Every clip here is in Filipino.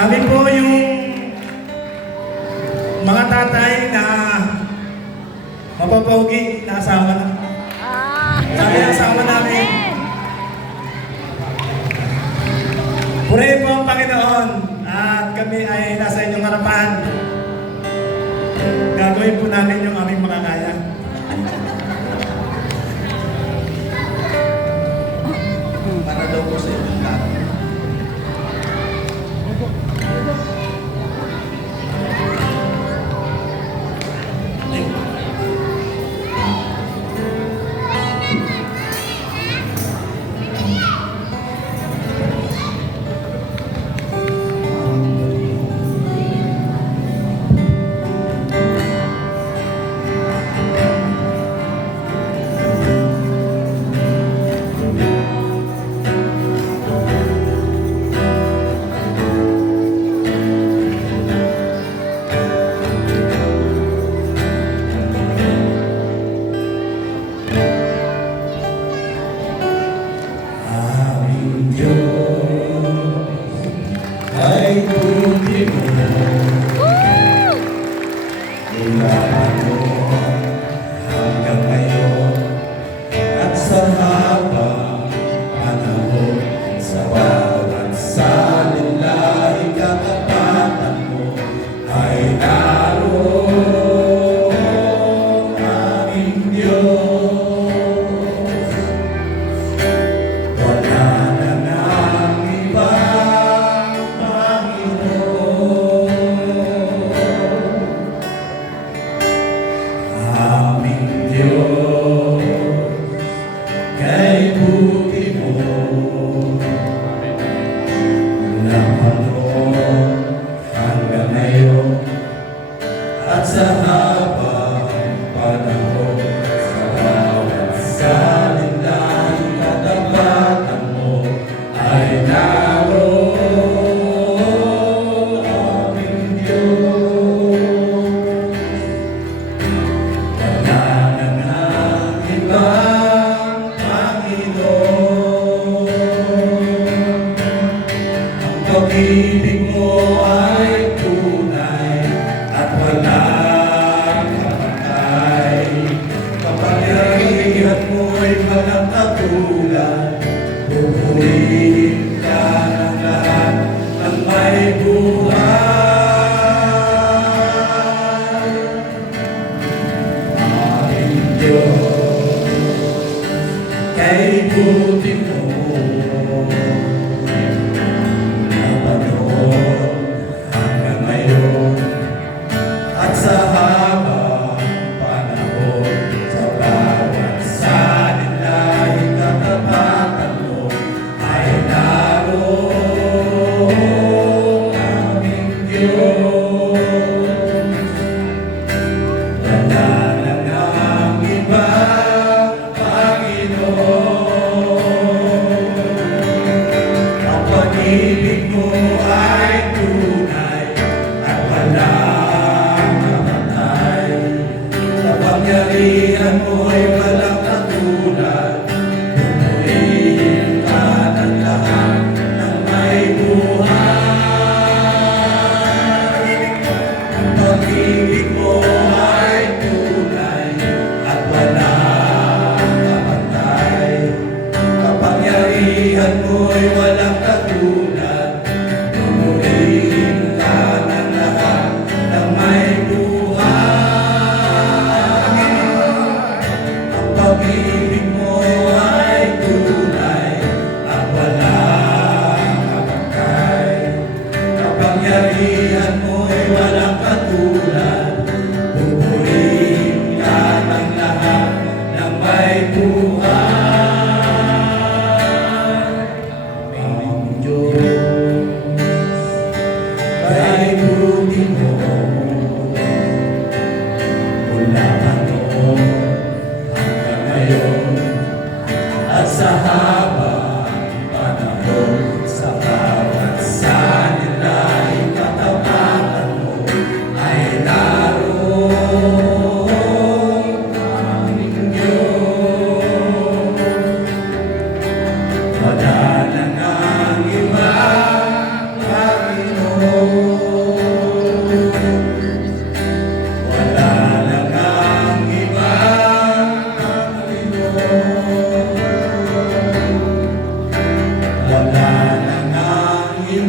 Kami po yung mga tatay na mapapogi na asawa na. Kami ang asawa namin. Purihin po ang Panginoon at kami ay nasa inyong harapan. Gagawin po namin yung aming makakaya. Para daw po sa inyong lahat. Ay buti mo mula noon hanggang ngayon at sa habang panahon sa bawat salita ikatapatan mo ay naroon aming Diyos. Wala na nang iba kay buti mo mula noon hanggang ngayon at sa habang panahon sa bawat salita ikatapatan mo ay naroon aming Diyos. Wala na ngang iba pag-ibig mo ay tunay at walang kapatay. Kapangyarihan mo'y walang katulad. Pupurihin ka ng lahat ng may buhay. Aming Diyos, kay buti mo sa habang panahon sa bawat salita ikatapatan mo ay naroon aming Diyos. Wala na ngang iba, Panginoon. Ang pag-ibig mo ay tunay at wala kapangyarihan mo'y walang katulad. Pupurihin ka ng lahat ng may buhay. Ang pag-ibig mo ay tunay at walang kapantay. Kapangyarihan mo'y walang katulad. Pupurihin ka ng lahat ng may buhay. Pag-ibig mo ay tunay at walang kapantay. Kapangyarihan mo'y walang katulad. Pupurihin ka ng lahat ng may buhay. Aming Diyos, kay buti mo mula noon at sa habang panahon sa bawat salita ikatapatan mo ay naroon aming Diyos. Wala na ngang iba, Panginoon.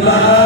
mahal.